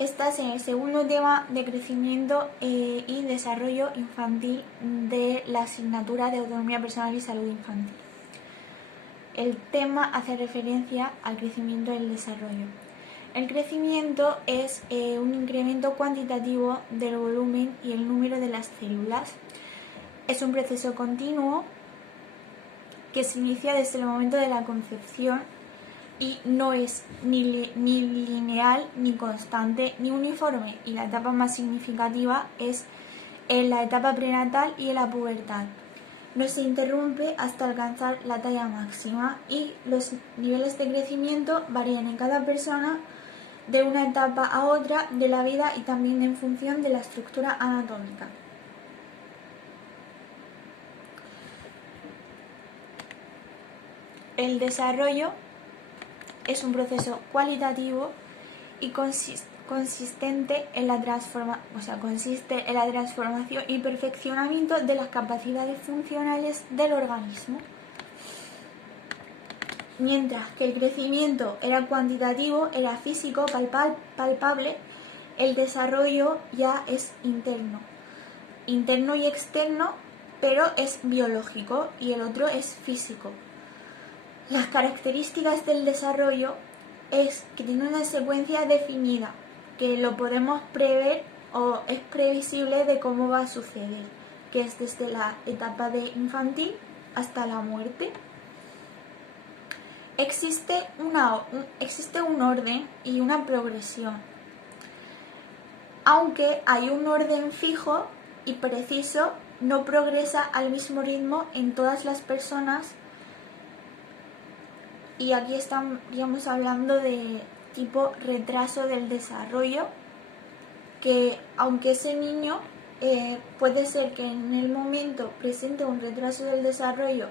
Estás en el segundo tema de crecimiento y desarrollo infantil de la asignatura de autonomía personal y salud infantil. El tema hace referencia al crecimiento y el desarrollo. El crecimiento es un incremento cuantitativo del volumen y el número de las células. Es un proceso continuo que se inicia desde el momento de la concepción y no es ni lineal, ni constante, ni uniforme, y la etapa más significativa es en la etapa prenatal y en la pubertad. No se interrumpe hasta alcanzar la talla máxima y los niveles de crecimiento varían en cada persona de una etapa a otra de la vida y también en función de la estructura anatómica. El desarrollo es un proceso cualitativo y consiste en la transformación y perfeccionamiento de las capacidades funcionales del organismo. Mientras que el crecimiento era cuantitativo, era físico, palpable, el desarrollo ya es interno y externo, pero es biológico, y el otro es físico. Las características del desarrollo es que tiene una secuencia definida, que lo podemos prever o es previsible de cómo va a suceder, que es desde la etapa de infantil hasta la muerte. Existe un orden y una progresión, aunque hay un orden fijo y preciso, no progresa al mismo ritmo en todas las personas. Y aquí estaríamos hablando de tipo retraso del desarrollo, que aunque ese niño puede ser que en el momento presente un retraso del desarrollo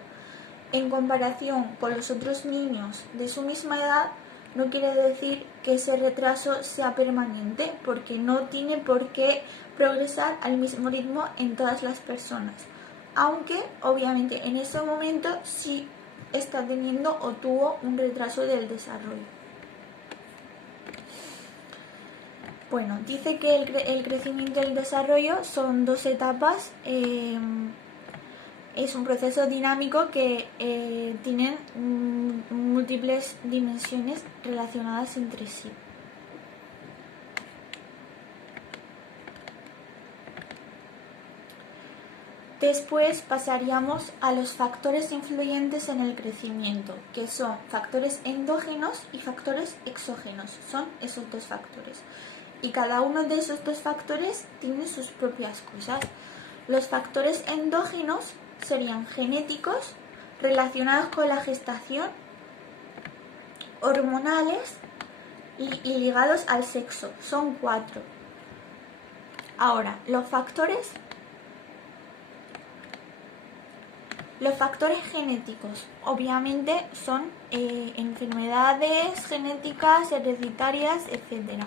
en comparación con los otros niños de su misma edad, no quiere decir que ese retraso sea permanente, porque no tiene por qué progresar al mismo ritmo en todas las personas, aunque obviamente en ese momento sí está teniendo o tuvo un retraso del desarrollo. Bueno, dice que el crecimiento y el desarrollo son dos etapas, es un proceso dinámico que tienen múltiples dimensiones relacionadas entre sí. Después pasaríamos a los factores influyentes en el crecimiento, que son factores endógenos y factores exógenos. Son esos dos factores. Y cada uno de esos dos factores tiene sus propias cosas. Los factores endógenos serían genéticos, relacionados con la gestación, hormonales y ligados al sexo. Son 4. Ahora, los factores genéticos obviamente son enfermedades genéticas, hereditarias, etc.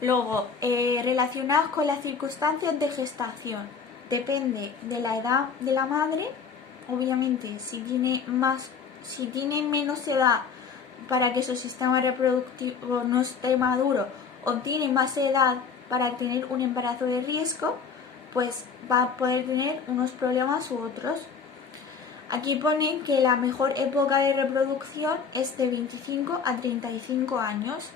Luego, relacionados con las circunstancias de gestación, depende de la edad de la madre. Obviamente, si tiene menos edad para que su sistema reproductivo no esté maduro, o tiene más edad para tener un embarazo de riesgo, pues va a poder tener unos problemas u otros. Aquí pone que la mejor época de reproducción es de 25 a 35 años.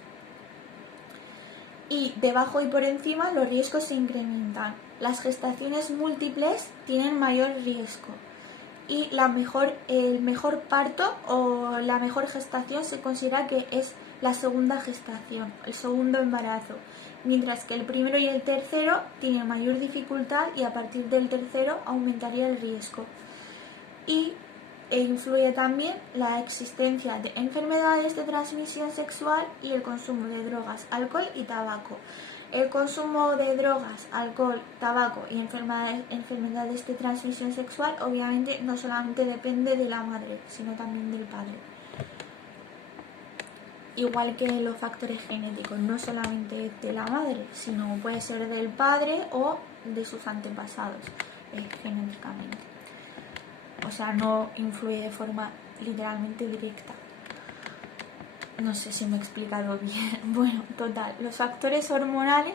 Y debajo y por encima los riesgos se incrementan. Las gestaciones múltiples tienen mayor riesgo. Y el mejor parto o la mejor gestación se considera que es la segunda gestación, el segundo embarazo, mientras que el primero y el tercero tienen mayor dificultad y a partir del tercero aumentaría el riesgo. Y influye también la existencia de enfermedades de transmisión sexual y el consumo de drogas, alcohol y tabaco. El consumo de drogas, alcohol, tabaco y enfermedades de transmisión sexual obviamente no solamente depende de la madre, sino también del padre. Igual que los factores genéticos, no solamente de la madre, sino puede ser del padre o de sus antepasados genéticamente. O sea, no influye de forma literalmente directa. No sé si me he explicado bien. Bueno, total, los factores hormonales.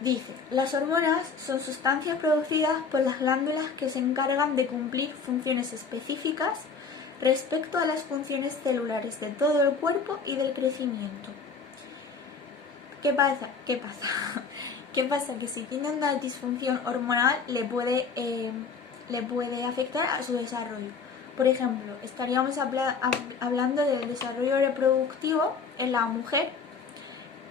Dice, las hormonas son sustancias producidas por las glándulas que se encargan de cumplir funciones específicas respecto a las funciones celulares de todo el cuerpo y del crecimiento. ¿Qué pasa? ¿Qué pasa? Que si tiene una disfunción hormonal le puede afectar a su desarrollo. Por ejemplo, estaríamos hablando del desarrollo reproductivo en la mujer,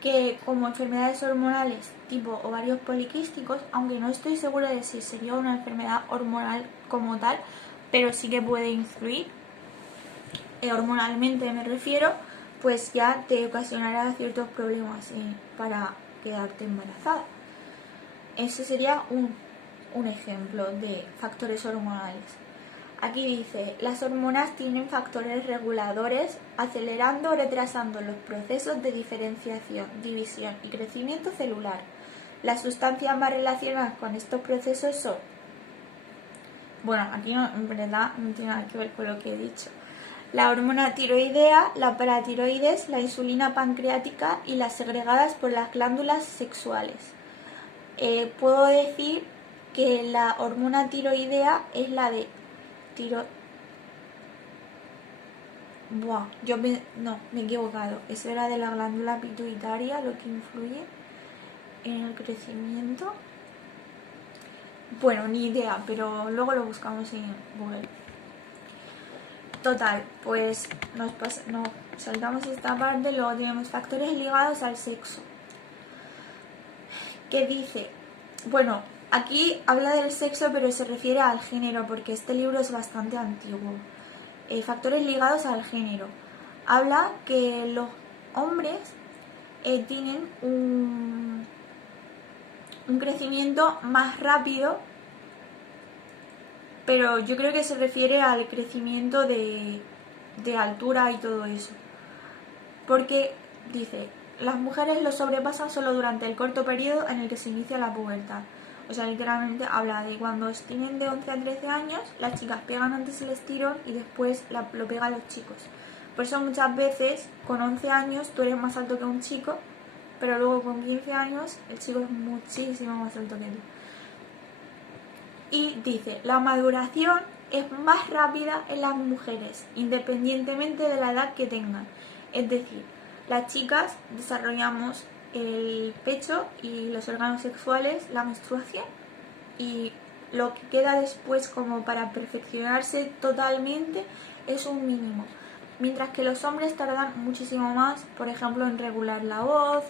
que como enfermedades hormonales tipo ovarios poliquísticos, aunque no estoy segura de si sería una enfermedad hormonal como tal, pero sí que puede influir, hormonalmente me refiero, pues ya te ocasionará ciertos problemas para quedarte embarazada. Ese sería un ejemplo de factores hormonales. Aquí dice, las hormonas tienen factores reguladores acelerando o retrasando los procesos de diferenciación, división y crecimiento celular. Las sustancias más relacionadas con estos procesos son, bueno, aquí no, en verdad no tiene nada que ver con lo que he dicho, la hormona tiroidea, la paratiroides, la insulina pancreática y las segregadas por las glándulas sexuales. Puedo decir que la hormona tiroidea es la de no, me he equivocado. Eso era de la glándula pituitaria, lo que influye en el crecimiento. Bueno, ni idea, pero luego lo buscamos en Google. Total, pues nos saltamos esta parte. Luego tenemos factores ligados al sexo. ¿Qué dice? Bueno, aquí habla del sexo, pero se refiere al género, porque este libro es bastante antiguo. Factores ligados al género. Habla que los hombres tienen un crecimiento más rápido, pero yo creo que se refiere al crecimiento de altura y todo eso. Porque dice, las mujeres lo sobrepasan solo durante el corto periodo en el que se inicia la pubertad. O sea, literalmente habla de cuando tienen de 11 a 13 años, las chicas pegan antes el estirón y después lo pegan los chicos. Por eso muchas veces, con 11 años, tú eres más alto que un chico, pero luego con 15 años, el chico es muchísimo más alto que tú. Y dice, la maduración es más rápida en las mujeres, independientemente de la edad que tengan. Es decir, las chicas desarrollamos el pecho y los órganos sexuales, la menstruación, y lo que queda después como para perfeccionarse totalmente es un mínimo. Mientras que los hombres tardan muchísimo más, por ejemplo, en regular la voz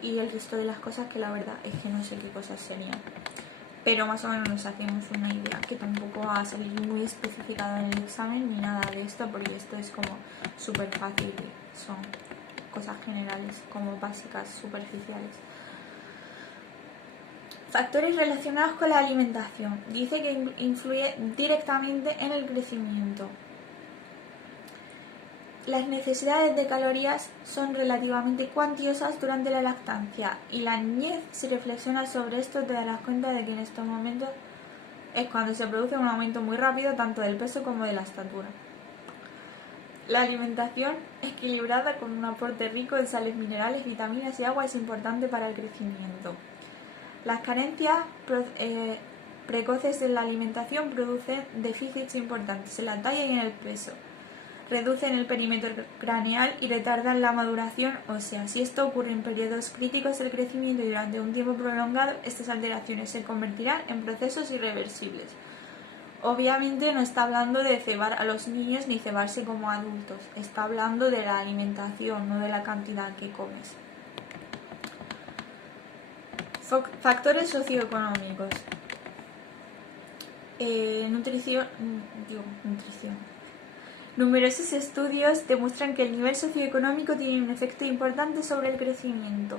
y el resto de las cosas, que la verdad es que no sé qué cosas serían. Pero más o menos nos hacemos una idea, que tampoco va a salir muy especificado en el examen ni nada de esto, porque esto es como súper fácil, son cosas generales, como básicas, superficiales. Factores relacionados con la alimentación. Dice que influye directamente en el crecimiento. Las necesidades de calorías son relativamente cuantiosas durante la lactancia y la niñez. Si reflexionas sobre esto te darás cuenta de que en estos momentos es cuando se produce un aumento muy rápido tanto del peso como de la estatura. La alimentación equilibrada con un aporte rico en sales minerales, vitaminas y agua es importante para el crecimiento. Las carencias precoces en la alimentación producen déficits importantes en la talla y en el peso. Reducen el perímetro craneal y retardan la maduración ósea. Si esto ocurre en periodos críticos del crecimiento y durante un tiempo prolongado, estas alteraciones se convertirán en procesos irreversibles. Obviamente no está hablando de cebar a los niños ni cebarse como adultos. Está hablando de la alimentación, no de la cantidad que comes. Factores socioeconómicos. Nutrición. Numerosos estudios demuestran que el nivel socioeconómico tiene un efecto importante sobre el crecimiento.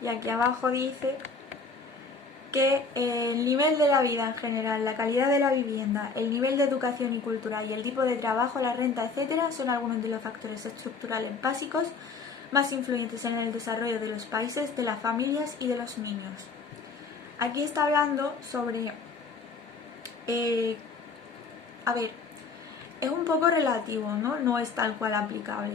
Y aquí abajo dice que el nivel de la vida en general, la calidad de la vivienda, el nivel de educación y cultura y el tipo de trabajo, la renta, etc. son algunos de los factores estructurales básicos más influyentes en el desarrollo de los países, de las familias y de los niños. Aquí está hablando sobre... es un poco relativo, ¿no? No es tal cual aplicable.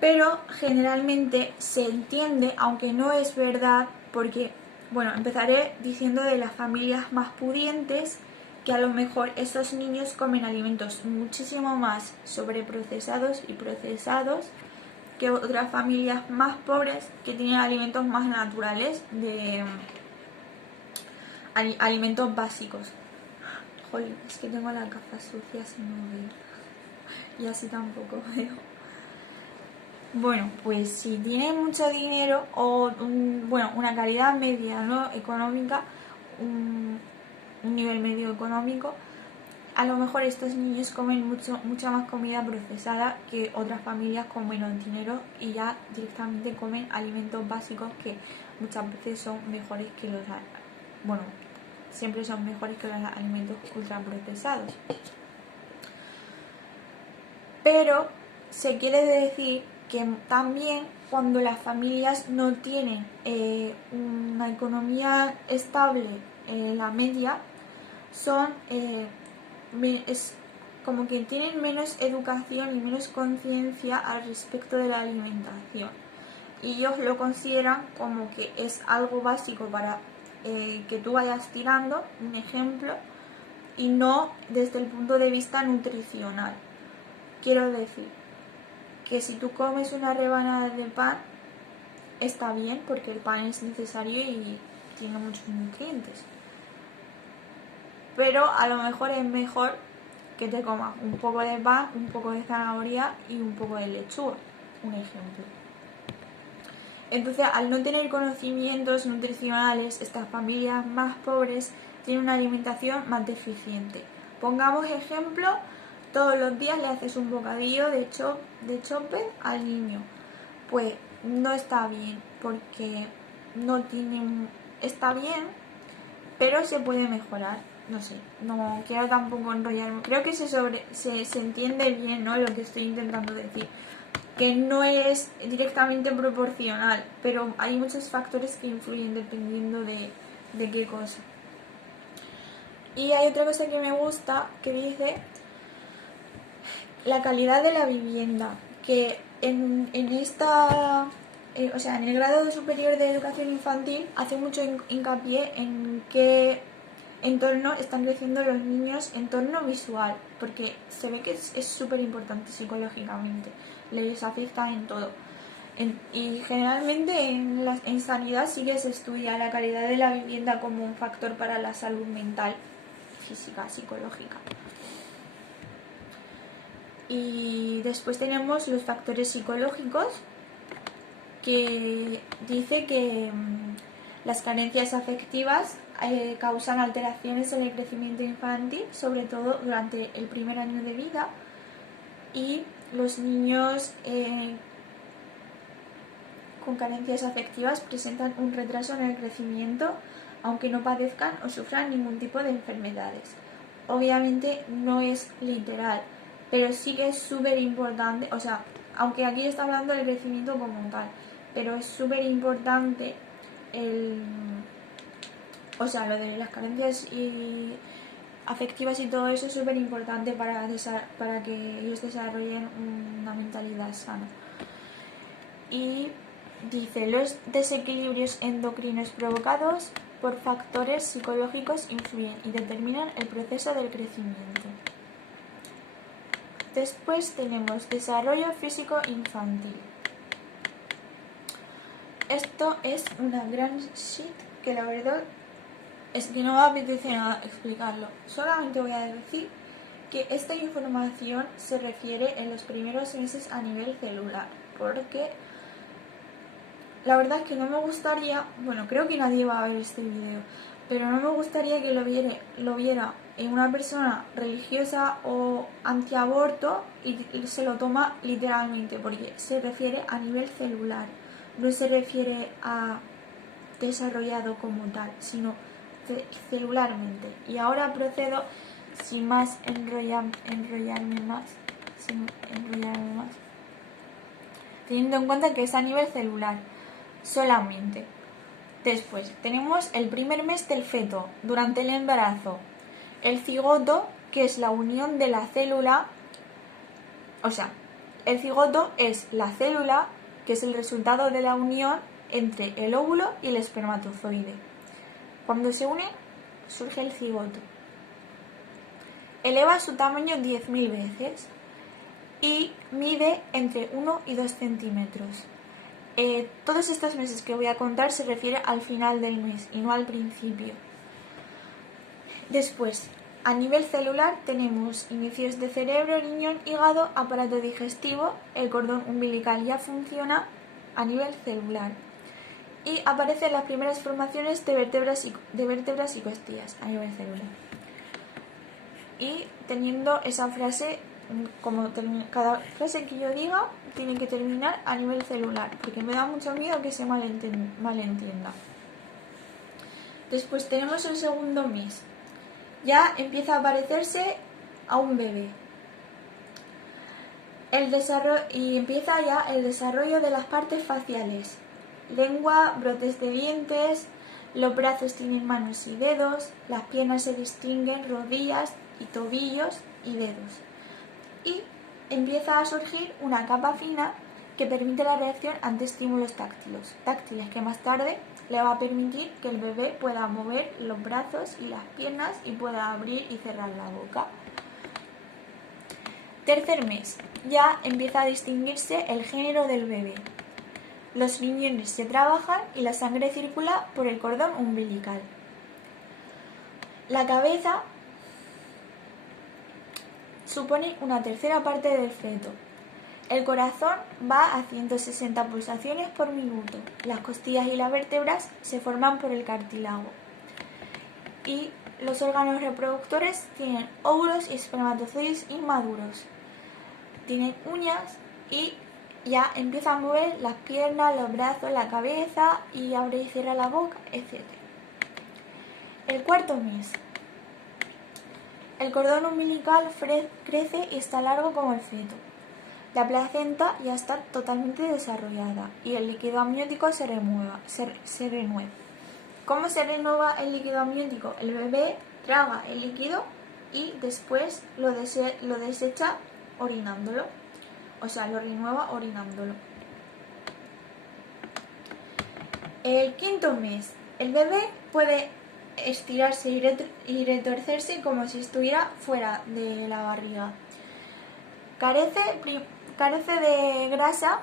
Pero generalmente se entiende, aunque no es verdad, porque, bueno, empezaré diciendo de las familias más pudientes, que a lo mejor esos niños comen alimentos muchísimo más sobreprocesados y procesados que otras familias más pobres que tienen alimentos más naturales, de alimentos básicos. Joder, es que tengo las gafas sucias y no veo. Y así tampoco veo. Bueno, pues si tienen mucho dinero o una calidad media, ¿no? Económica, un nivel medio económico, a lo mejor estos niños comen mucha más comida procesada que otras familias con menos dinero y ya directamente comen alimentos básicos que muchas veces son mejores que los... Bueno, siempre son mejores que los alimentos ultraprocesados. Pero se quiere decir que también cuando las familias no tienen una economía estable, la media, son es como que tienen menos educación y menos conciencia al respecto de la alimentación. Y ellos lo consideran como que es algo básico para que tú vayas tirando, un ejemplo, y no desde el punto de vista nutricional. Quiero decir que si tú comes una rebanada de pan, está bien porque el pan es necesario y tiene muchos nutrientes. Pero a lo mejor es mejor que te comas un poco de pan, un poco de zanahoria y un poco de lechuga, un ejemplo. Entonces, al no tener conocimientos nutricionales, estas familias más pobres tienen una alimentación más deficiente. Pongamos ejemplo, todos los días le haces un bocadillo de chope al niño. Pues no está bien, porque no tiene... Está bien, pero se puede mejorar. No sé, no quiero tampoco enrollarme. Creo que se entiende bien, ¿no?, lo que estoy intentando decir. Que no es directamente proporcional, pero hay muchos factores que influyen dependiendo de qué cosa. Y hay otra cosa que me gusta que dice la calidad de la vivienda, que en esta, o sea, en el grado superior de educación infantil hace mucho hincapié en qué entorno están creciendo los niños, entorno visual, porque se ve que es súper importante psicológicamente, les afecta en todo. Y generalmente en sanidad sí que se estudia la calidad de la vivienda como un factor para la salud mental, física, psicológica. Y después tenemos los factores psicológicos, que dice que las carencias afectivas causan alteraciones en el crecimiento infantil, sobre todo durante el primer año de vida, y los niños con carencias afectivas presentan un retraso en el crecimiento, aunque no padezcan o sufran ningún tipo de enfermedades. Obviamente no es literal, pero sí que es súper importante, o sea, aunque aquí está hablando del crecimiento como tal, pero es súper importante lo de las carencias afectivas y todo eso es súper importante para que ellos desarrollen una mentalidad sana. Y dice, los desequilibrios endocrinos provocados por factores psicológicos influyen y determinan el proceso del crecimiento. Después tenemos desarrollo físico infantil. Esto es una gran shit que la verdad es que no me apetece nada explicarlo. Solamente voy a decir que esta información se refiere en los primeros meses a nivel celular, porque la verdad es que no me gustaría, bueno, creo que nadie va a ver este video, pero no me gustaría que lo viera en una persona religiosa o antiaborto y se lo toma literalmente, porque se refiere a nivel celular, no se refiere a desarrollado como tal, sino celularmente. Y ahora procedo, sin más enrollarme más, teniendo en cuenta que es a nivel celular solamente. Después tenemos el primer mes del feto, durante el embarazo, el cigoto, que es la unión de la célula, o sea, el cigoto es la célula que es el resultado de la unión entre el óvulo y el espermatozoide. Cuando se unen, surge el cigoto. Eleva su tamaño 10.000 veces y mide entre 1 y 2 centímetros. Todos estos meses que voy a contar se refiere al final del mes y no al principio. Después, a nivel celular tenemos inicios de cerebro, riñón, hígado, aparato digestivo, el cordón umbilical ya funciona a nivel celular. Y aparecen las primeras formaciones de vértebras y costillas a nivel celular. Y teniendo esa frase, como cada frase que yo diga tiene que terminar a nivel celular, porque me da mucho miedo que se malentienda. Después tenemos el segundo mes. Ya empieza a parecerse a un bebé. Empieza ya el desarrollo de las partes faciales. Lengua, brotes de dientes, los brazos tienen manos y dedos, las piernas se distinguen rodillas y tobillos y dedos. Y empieza a surgir una capa fina que permite la reacción ante estímulos táctiles, que más tarde le va a permitir que el bebé pueda mover los brazos y las piernas y pueda abrir y cerrar la boca. Tercer mes, ya empieza a distinguirse el género del bebé. Los riñones se trabajan y la sangre circula por el cordón umbilical. La cabeza supone una tercera parte del feto. El corazón va a 160 pulsaciones por minuto. Las costillas y las vértebras se forman por el cartílago. Y los órganos reproductores tienen óvulos y espermatozoides inmaduros. Tienen uñas y ya empieza a mover las piernas, los brazos, la cabeza y abre y cierra la boca, etc. El cuarto mes. El cordón umbilical crece y está largo como el feto. La placenta ya está totalmente desarrollada y el líquido amniótico se renueva. ¿Cómo se renueva el líquido amniótico? El bebé traga el líquido y después lo desecha orinándolo. O sea, lo renueva orinándolo. El quinto mes. El bebé puede estirarse y retorcerse como si estuviera fuera de la barriga. Carece de grasa,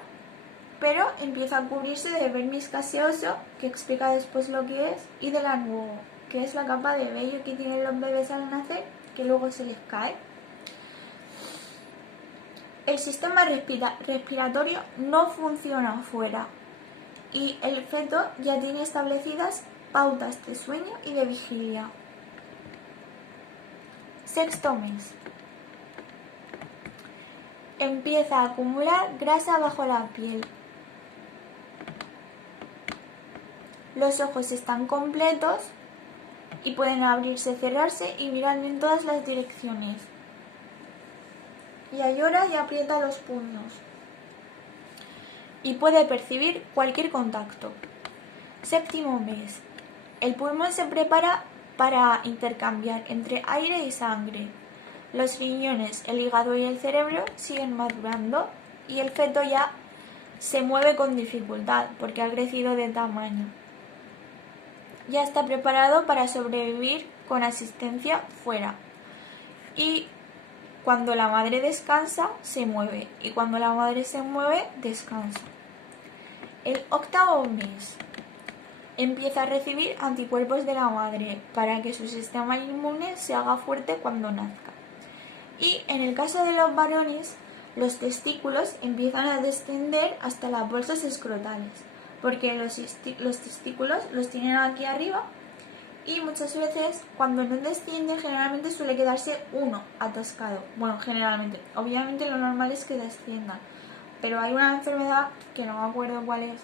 pero empieza a cubrirse de vermis gaseoso, que explica después lo que es, y de lanugo, que es la capa de vello que tienen los bebés al nacer, que luego se les cae. El sistema respiratorio no funciona afuera y el feto ya tiene establecidas pautas de sueño y de vigilia. Sexto mes. Empieza a acumular grasa bajo la piel. Los ojos están completos y pueden abrirse, cerrarse y mirar en todas las direcciones. Ya llora y aprieta los puños. Y puede percibir cualquier contacto. Séptimo mes. El pulmón se prepara para intercambiar entre aire y sangre. Los riñones, el hígado y el cerebro siguen madurando y el feto ya se mueve con dificultad porque ha crecido de tamaño. Ya está preparado para sobrevivir con asistencia fuera. Y cuando la madre descansa, se mueve. Y cuando la madre se mueve, descansa. El octavo mes. Empieza a recibir anticuerpos de la madre para que su sistema inmune se haga fuerte cuando nazca. Y en el caso de los varones, los testículos empiezan a descender hasta las bolsas escrotales, porque los testículos los tienen aquí arriba y muchas veces cuando no descienden generalmente suele quedarse uno atascado. Bueno, generalmente. Obviamente lo normal es que desciendan, pero hay una enfermedad que no me acuerdo cuál es,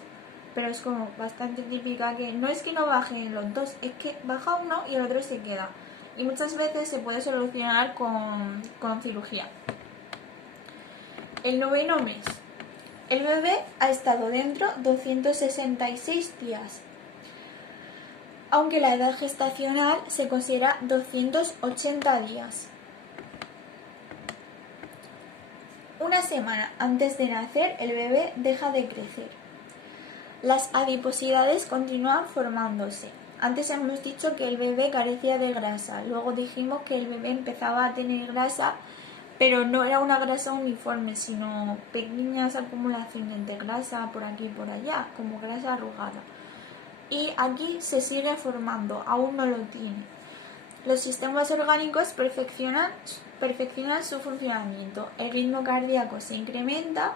pero es como bastante típica, que no es que no bajen los dos, es que baja uno y el otro se queda. Y muchas veces se puede solucionar con cirugía. El noveno mes. El bebé ha estado dentro 266 días, aunque la edad gestacional se considera 280 días. Una semana antes de nacer, el bebé deja de crecer. Las adiposidades continúan formándose. Antes hemos dicho que el bebé carecía de grasa, luego dijimos que el bebé empezaba a tener grasa, pero no era una grasa uniforme, sino pequeñas acumulaciones de grasa por aquí y por allá, como grasa arrugada. Y aquí se sigue formando, aún no lo tiene. Los sistemas orgánicos perfeccionan su funcionamiento. El ritmo cardíaco se incrementa,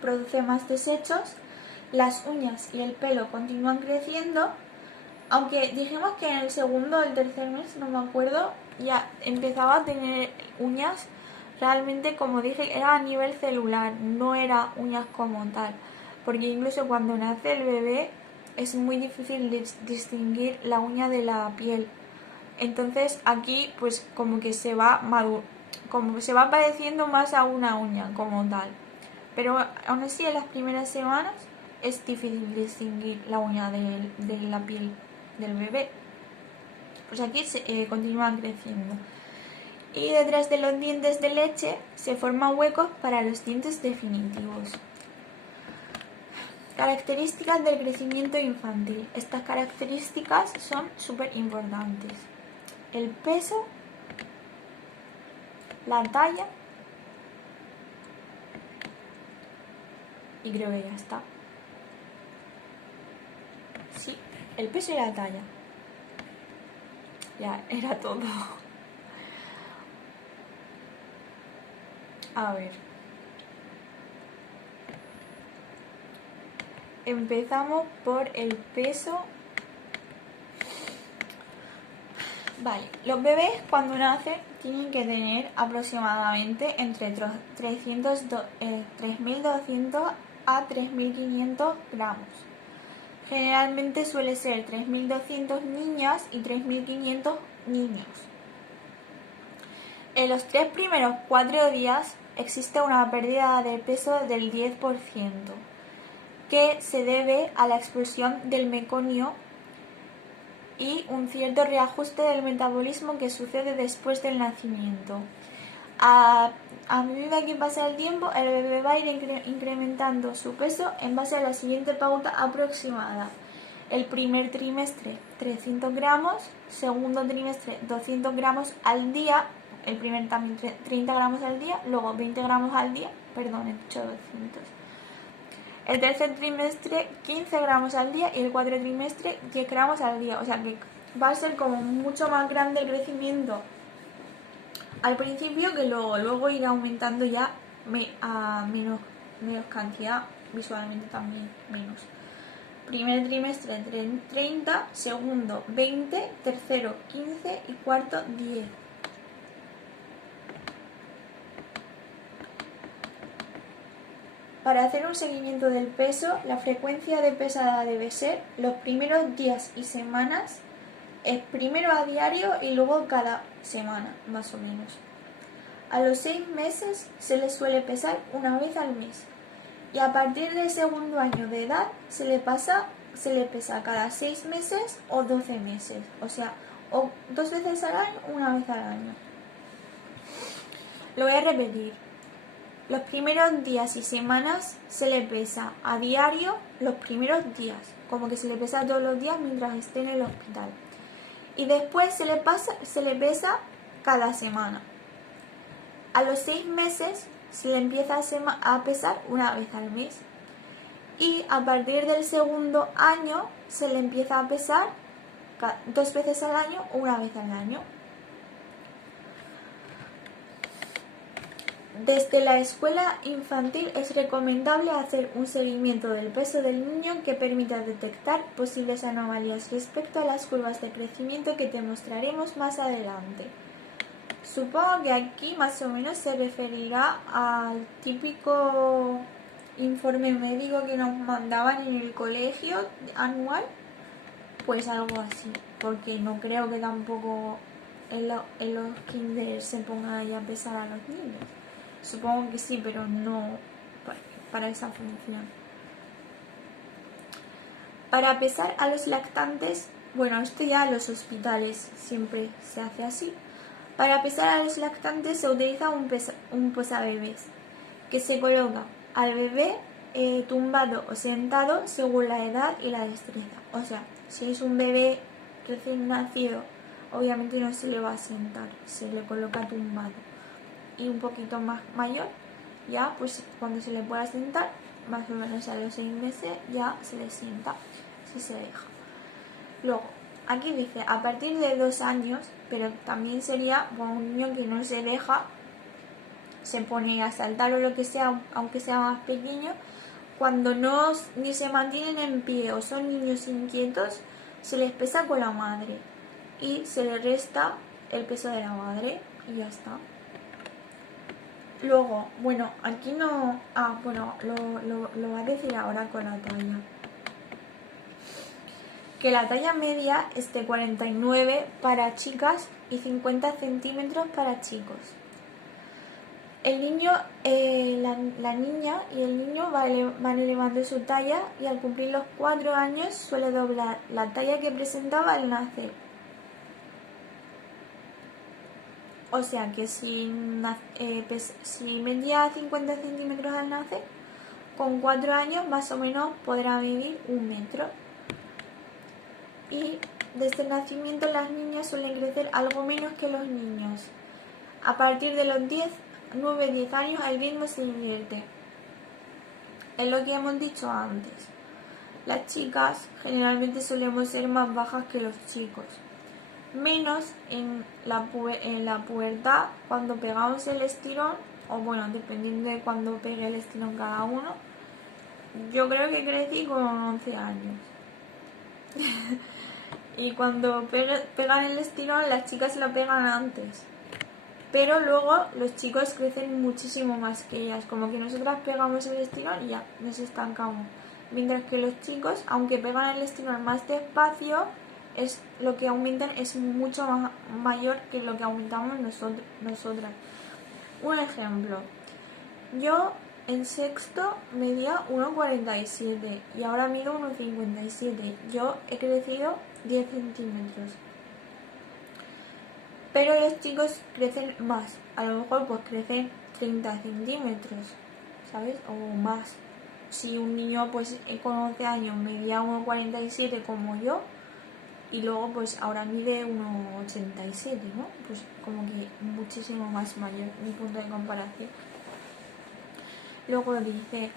produce más desechos, las uñas y el pelo continúan creciendo, aunque dijimos que en el segundo o el tercer mes, no me acuerdo, ya empezaba a tener uñas. Realmente, como dije, era a nivel celular, no era uñas como tal, porque incluso cuando nace el bebé es muy difícil distinguir la uña de la piel. Entonces aquí pues como que se va pareciendo más a una uña como tal, pero aún así en las primeras semanas es difícil distinguir la uña de la piel del bebé. Pues aquí continúan creciendo. Y detrás de los dientes de leche se forman huecos para los dientes definitivos. Características del crecimiento infantil. Estas características son súper importantes. El peso, la talla y creo que ya está. Sí, el peso y la talla. Ya, era todo. A ver. Empezamos por el peso. Vale, los bebés cuando nacen tienen que tener aproximadamente entre 3.200 a 3.500 gramos. Generalmente suele ser 3.200 niñas y 3.500 niños. En los 3 primeros 4 días existe una pérdida de peso del 10%, que se debe a la expulsión del meconio y un cierto reajuste del metabolismo que sucede después del nacimiento. A medida que pasa el tiempo, el bebé va a ir incrementando su peso en base a la siguiente pauta aproximada. El primer trimestre 300 gramos, segundo trimestre 200 gramos al día, el primer también 30 gramos al día, luego 20 gramos al día, perdón, he dicho 200. El tercer trimestre 15 gramos al día y el cuarto trimestre 10 gramos al día. O sea que va a ser como mucho más grande el crecimiento al principio, que luego irá aumentando ya a menos cantidad, visualmente también menos. Primer trimestre 30, segundo 20, tercero 15 y cuarto 10. Para hacer un seguimiento del peso, la frecuencia de pesada debe ser los primeros días y semanas, es primero a diario y luego cada semana, más o menos. A los 6 meses se le suele pesar una vez al mes y a partir del segundo año de edad se le pesa cada 6 meses o 12 meses, o sea, o 2 veces al año o una vez al año. Lo voy a repetir. Los primeros días y semanas se le pesa a diario los primeros días, como que se le pesa todos los días mientras esté en el hospital. Y después se le pesa cada semana. A los 6 meses se le empieza a pesar una vez al mes. Y a partir del segundo año se le empieza a pesar 2 veces al año o una vez al año. Desde la escuela infantil es recomendable hacer un seguimiento del peso del niño que permita detectar posibles anomalías respecto a las curvas de crecimiento que te mostraremos más adelante. Supongo que aquí más o menos se referirá al típico informe médico que nos mandaban en el colegio anual, pues algo así, porque no creo que tampoco en los kinder se pongan ahí a pesar a los niños. Supongo que sí, pero no para esa función. Para pesar a los lactantes, bueno, esto ya en los hospitales siempre se hace así. Para pesar a los lactantes se utiliza un posabebés. que se coloca al bebé tumbado o sentado según la edad y la destreza. O sea, si es un bebé recién nacido, obviamente no se le va a sentar, se le coloca tumbado. Y un poquito más mayor, ya pues cuando se le pueda sentar, más o menos a los 6 meses, ya se le sienta, si se deja. Luego, aquí dice, a partir de 2 años, pero también sería un niño que no se deja, se pone a saltar o lo que sea, aunque sea más pequeño, cuando no ni se mantienen en pie o son niños inquietos, se les pesa con la madre y se les resta el peso de la madre y ya está. Luego, bueno, aquí no... lo va a decir ahora con la talla. Que la talla media es de 49 para chicas y 50 centímetros para chicos. El niño, la niña y el niño van elevando su talla y al cumplir los 4 años suele doblar la talla que presentaba al nacer. O sea que si medía 50 centímetros al nacer, con 4 años más o menos podrá medir 1 metro. Y desde el nacimiento las niñas suelen crecer algo menos que los niños. A partir de los 9-10 años el ritmo se invierte. Es lo que hemos dicho antes. Las chicas generalmente solemos ser más bajas que los chicos. Menos en la pubertad, cuando pegamos el estirón, o bueno, dependiendo de cuando pegue el estirón cada uno. Yo creo que crecí con 11 años. Y cuando pegan el estirón, las chicas lo pegan antes. Pero luego los chicos crecen muchísimo más que ellas. Como que nosotras pegamos el estirón y ya nos estancamos. Mientras que los chicos, aunque pegan el estirón más despacio, lo que aumentan es mucho mayor que lo que aumentamos nosotras. Un ejemplo. Yo en sexto medía 1,47 y ahora mido 1,57. Yo he crecido 10 centímetros. Pero los chicos crecen más. A lo mejor pues crecen 30 centímetros, ¿sabes? O más. Si un niño pues con 11 años medía 1,47 como yo y luego pues ahora mide 1,87, ¿no? Pues como que muchísimo más mayor, un punto de comparación. Luego dice,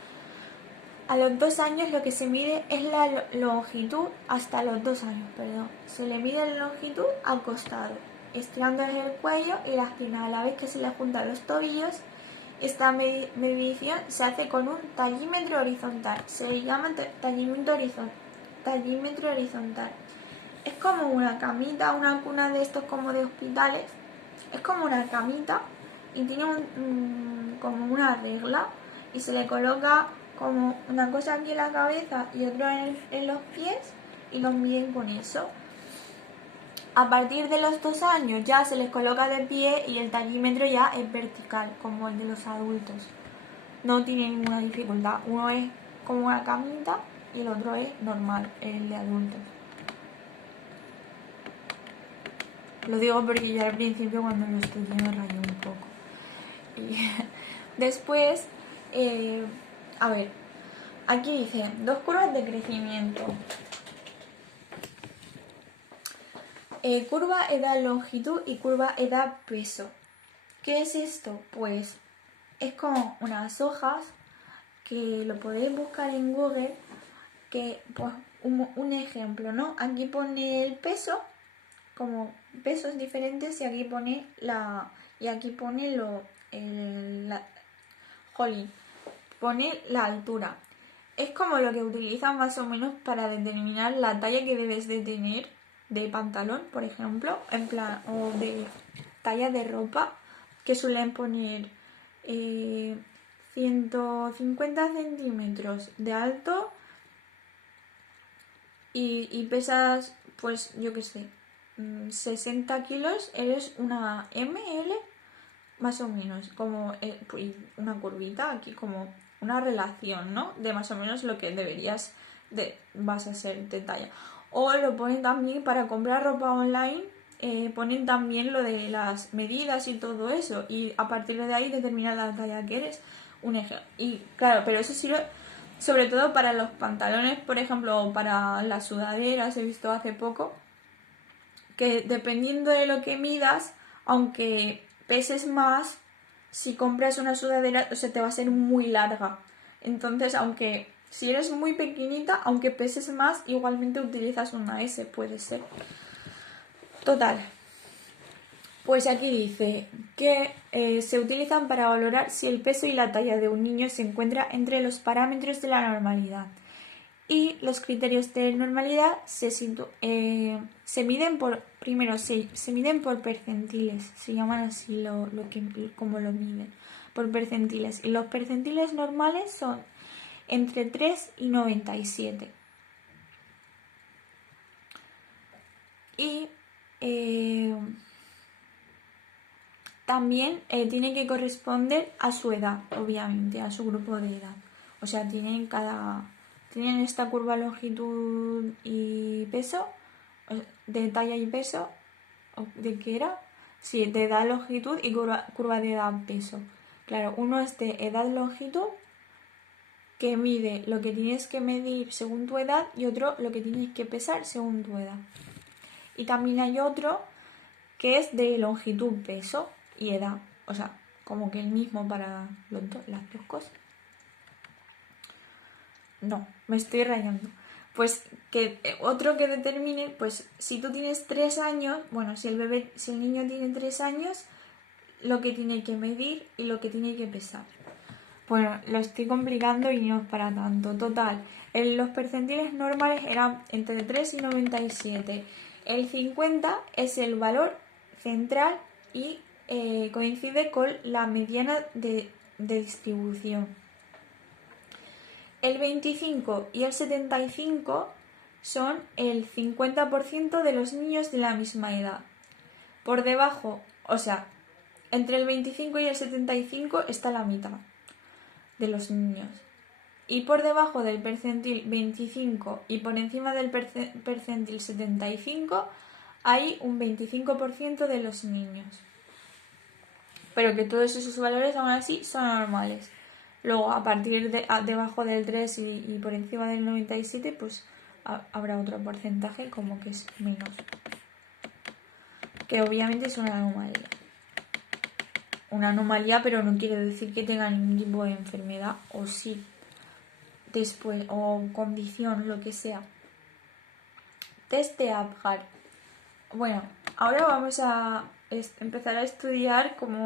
a los 2 años lo que se mide es la longitud, hasta los 2 años, perdón. Se le mide la longitud al costado, estirándole el cuello y las piernas a la vez que se le juntan los tobillos. Esta medición se hace con un tallímetro horizontal. Se le llama tallímetro horizontal. Es como una camita, una cuna de estos como de hospitales. Es como una camita y tiene como una regla y se le coloca como una cosa aquí en la cabeza y otra en los pies y los miden con eso. A partir de los 2 años ya se les coloca de pie y el tallímetro ya es vertical, como el de los adultos. No tiene ninguna dificultad. Uno es como una camita y el otro es normal, el de adultos. Lo digo porque yo al principio cuando lo estudié me rayé un poco. Y después, a ver, aquí dice 2 curvas de crecimiento. Curva edad-longitud y curva edad-peso. ¿Qué es esto? Pues es como unas hojas que lo podéis buscar en Google, que pues un ejemplo, ¿no? Aquí pone el peso, como pesos diferentes, y aquí pone pone la altura. Es como lo que utilizan más o menos para determinar la talla que debes de tener de pantalón, por ejemplo, en plan, o de talla de ropa, que suelen poner 150 centímetros de alto y pesas, pues yo qué sé, 60 kilos, eres una ML, más o menos, como una curvita aquí, como una relación, ¿no? De más o menos lo que vas a ser de talla. O lo ponen también para comprar ropa online, ponen también lo de las medidas y todo eso, y a partir de ahí determinan la talla que eres. un ejemplo. Y claro, pero eso sirve sobre todo para los pantalones, por ejemplo, o para las sudaderas, he visto hace poco, que dependiendo de lo que midas, aunque peses más, si compras una sudadera, o sea, te va a ser muy larga. Entonces, aunque si eres muy pequeñita, aunque peses más, igualmente utilizas una S, puede ser. Total. Pues aquí dice que se utilizan para valorar si el peso y la talla de un niño se encuentra entre los parámetros de la normalidad. Y los criterios de normalidad se miden por, primero, se miden por percentiles, se llaman así como lo miden, por percentiles. Y los percentiles normales son entre 3 y 97. Y también tiene que corresponder a su edad, obviamente, a su grupo de edad. O sea, tienen esta curva longitud y peso, de talla y peso, ¿de qué era? Sí, de edad, longitud y curva de edad, peso. Claro, uno es de edad, longitud, que mide lo que tienes que medir según tu edad, y otro lo que tienes que pesar según tu edad. Y también hay otro que es de longitud, peso y edad. O sea, como que el mismo para las dos cosas. No, me estoy rayando. Pues que otro que determine, pues si tú tienes 3 años, bueno, si el niño tiene 3 años, lo que tiene que medir y lo que tiene que pesar. Bueno, lo estoy complicando y no es para tanto. Total, los percentiles normales eran entre 3 y 97. El 50 es el valor central y coincide con la mediana de distribución. El 25 y el 75 son el 50% de los niños de la misma edad. Por debajo, o sea, entre el 25 y el 75 está la mitad de los niños. Y por debajo del percentil 25 y por encima del percentil 75 hay un 25% de los niños. Pero que todos esos valores aún así son normales. Luego, a partir de debajo del 3 y por encima del 97, pues habrá otro porcentaje como que es menos. Que obviamente es una anomalía. Una anomalía, pero no quiere decir que tenga ningún tipo de enfermedad, o sí, después, o condición, lo que sea. Test de Apgar. Bueno, ahora vamos a empezar a estudiar cómo